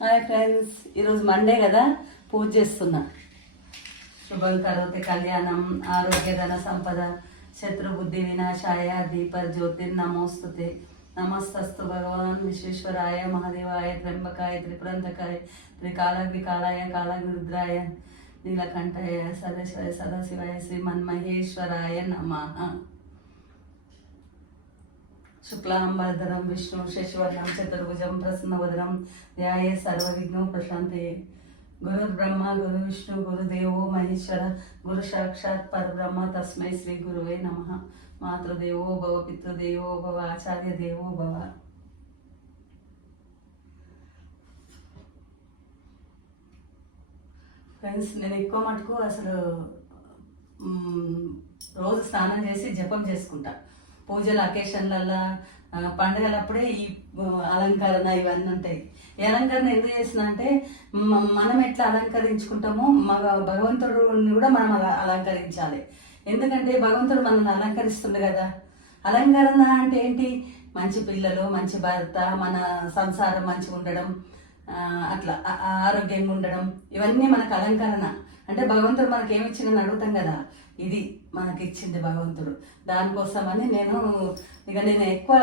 Hi friends, ఈరోజు Monday కదా, పూజ చేస్తున్నా. శుభం కరోతి కళ్యాణం ఆరోగ్యధన సంపద శత్రుబుద్ధి వినాశాయ దీప జ్యోతిర్నమోస్తుతే. నమస్తస్తు భగవాన్ విశ్వేశ్వరాయ మహాదేవాయ త్ర్యంబకాయ త్రిపురంతకాయ త్రికాలాగ్నికాలాయ కాలాగ్నిరుద్రాయ నీలకంఠాయ సదాశివాయ సదాశివాయ శ్రీమన్మహేశ్వరాయ నమః. శుక్లాంబరధరం విష్ణు శశివర్ణం చతుర్భుజం ప్రసన్నవదనం ధ్యాయే సర్వవిఘ్నోపశాంతయే. గురుర్బ్రహ్మ గురు విష్ణు గురుదేవో మహేశ్వర గురు సాక్షాత్ పరబ్రహ్మ తస్మై శ్రీ గురువే నమః. మాతృదేవో భవ పితృదేవో భవ ఆచార్య దేవో భవ. ఫ్రెండ్స్, నేను ఎక్కువ మటుకు అసలు రోజు స్నానం చేసి జపం చేసుకుంటా. పూజల అకేషన్లల్లో పండుగలప్పుడే ఈ అలంకరణ ఇవన్నీ ఉంటాయి. ఈ అలంకరణ ఎందుకు చేసిన అంటే మనం ఎట్లా అలంకరించుకుంటామో భగవంతుడిని కూడా మనం అలంకరించాలి. ఎందుకంటే భగవంతుడు మనల్ని అలంకరిస్తుంది కదా. అలంకరణ అంటే ఏంటి? మంచి పిల్లలు, మంచి భర్త, మన సంసారం మంచిగా ఉండడం, అట్లా ఆరోగ్యంగా ఉండడం, ఇవన్నీ మనకు అలంకరణ. అంటే భగవంతుడు మనకి ఏమి ఇచ్చిందని అడుగుతాం కదా, ఇది మనకి ఇచ్చింది భగవంతుడు. దానికోసమని నేను ఎక్కువ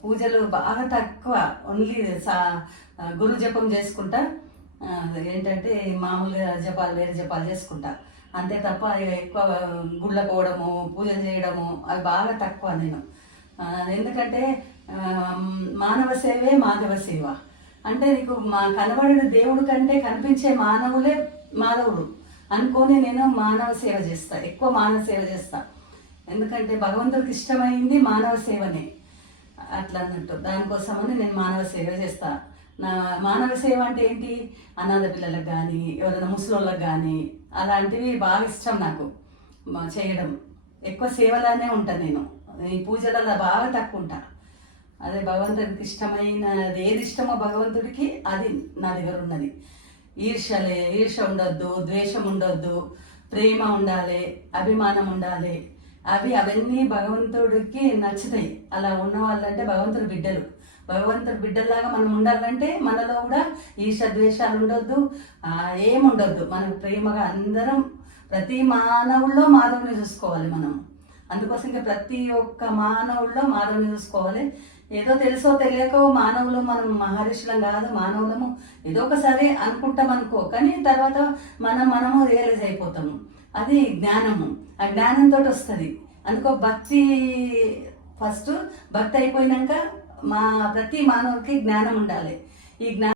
పూజలు బాగా తక్కువ, ఓన్లీ గురు జపం చేసుకుంటా. ఏంటంటే మామూలుగా జపాలు వేరే జపాలు చేసుకుంటా అంతే తప్ప ఎక్కువ గుళ్ళ పోవడము పూజలు చేయడము అవి బాగా తక్కువ నేను. ఎందుకంటే మానవ సేవే మాధవ సేవ. అంటే నీకు కనబడిన దేవుడు కంటే కనిపించే మానవులే మాధవుడు అనుకొని నేను మానవ సేవ చేస్తా, ఎక్కువ మానవ సేవ చేస్తా. ఎందుకంటే భగవంతుడికి ఇష్టమైంది మానవ సేవనే, అట్లా అన్నట్టు. దానికోసమని నేను మానవ సేవ చేస్తా. నా మానవ సేవ అంటే ఏంటి? అనాథ పిల్లలకు కానీ, ఎవరైనా ముసలోళ్ళకి కానీ, అలాంటివి బాగా ఇష్టం నాకు చేయడం. ఎక్కువ సేవలానే ఉంటాను నేను. ఈ పూజలలో బాగా తక్కువ ఉంటా. అదే భగవంతుడికి ఇష్టమైనది ఏది ఇష్టమో భగవంతుడికి అది నా దగ్గర ఉన్నది. ఈర్ష ఉండొద్దు, ద్వేషం ఉండొద్దు, ప్రేమ ఉండాలి, అభిమానం ఉండాలి. అవన్నీ భగవంతుడికి నచ్చుతాయి. అలా ఉన్న వాళ్ళంటే భగవంతుడి బిడ్డలు. భగవంతుడి బిడ్డల్లాగా మనం ఉండాలంటే మనలో కూడా ఈర్ష ద్వేషాలు ఉండొద్దు, ఏముండొద్దు. మనం ప్రేమగా అందరం ప్రతి మానవుల్లో మాధవుని చూసుకోవాలి మనం. అందుకోసం ఇంకా ప్రతి ఒక్క మానవుల్లో మానవుని చూసుకోవాలి. ఏదో తెలుసో తెలియకో మానవులు మనం మహర్షులం కాదు, మానవులము ఏదో ఒకసారి అనుకుంటాం అనుకో, కానీ తర్వాత మనము రియలైజ్ అయిపోతాము. అది జ్ఞానము. ఆ జ్ఞానంతో వస్తుంది. అందుకో భక్తి ఫస్ట్, భక్తి అయిపోయినాక ప్రతి మానవుడికి జ్ఞానం ఉండాలి. ఈ జ్ఞానం